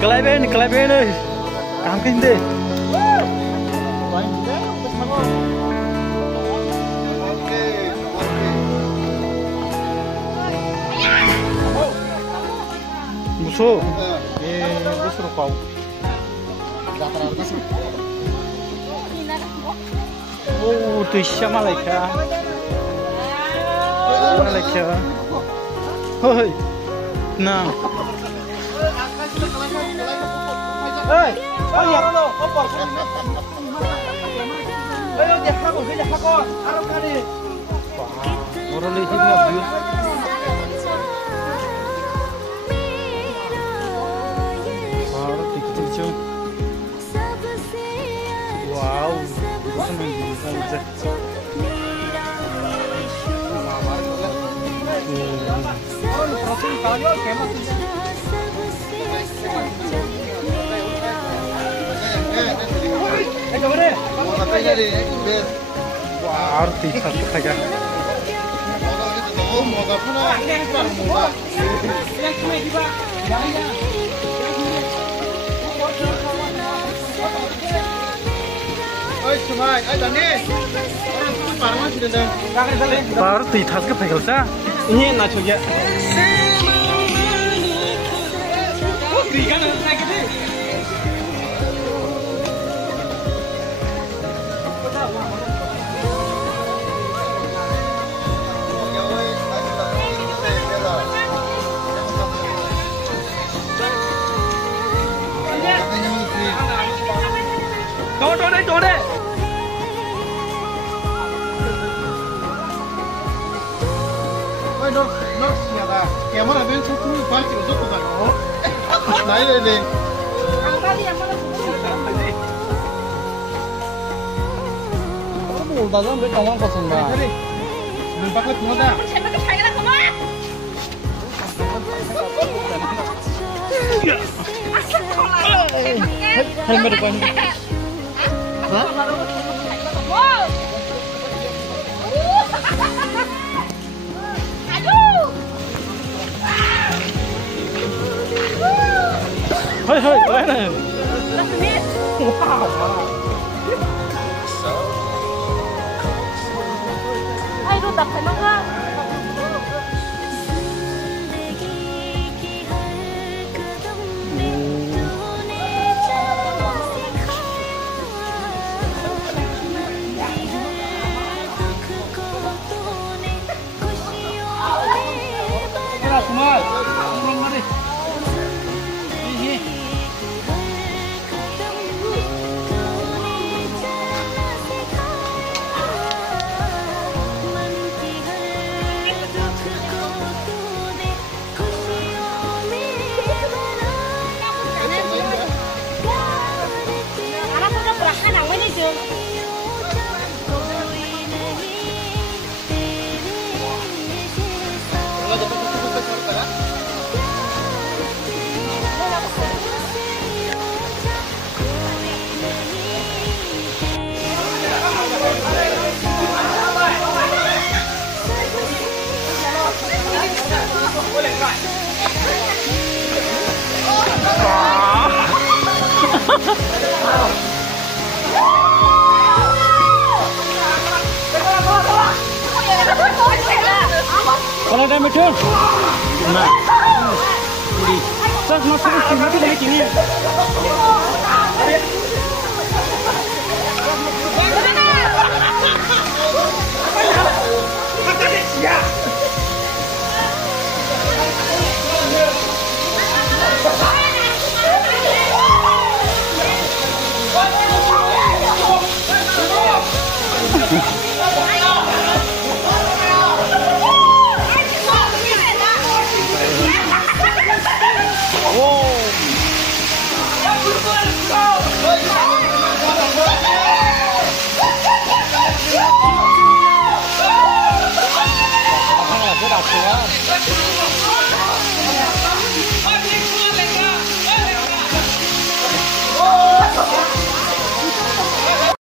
Kelaiben nih. Kangkin deh. Musuh. Musuh kau. Oh, tuh siapa Malaysia? Malaysia. Hoi. Nah. Hei, oh ya lo, opor. Ayo dia hakon, arep kali. Wah, orang lihat view. Baru dikit-dikit. Wow, senang banget. Wah, arti satu saja. Baru di tas ke pegal sa. Ini enak juga. Chỗ đây. Ôi nó xìa à, kèm nó là bên số thứ quá chịu giúp của bạn nó. Đấy đây đi. Ủa, đó bên trong ăn có gì mà. Mình bắt hết nó ra. Helmet depan. Hah? Hei, keren. Wow. Ayo, tak kenal nggak? Kalau ada macam, nah, ini, sah masuk ke sini dari sini. Rất là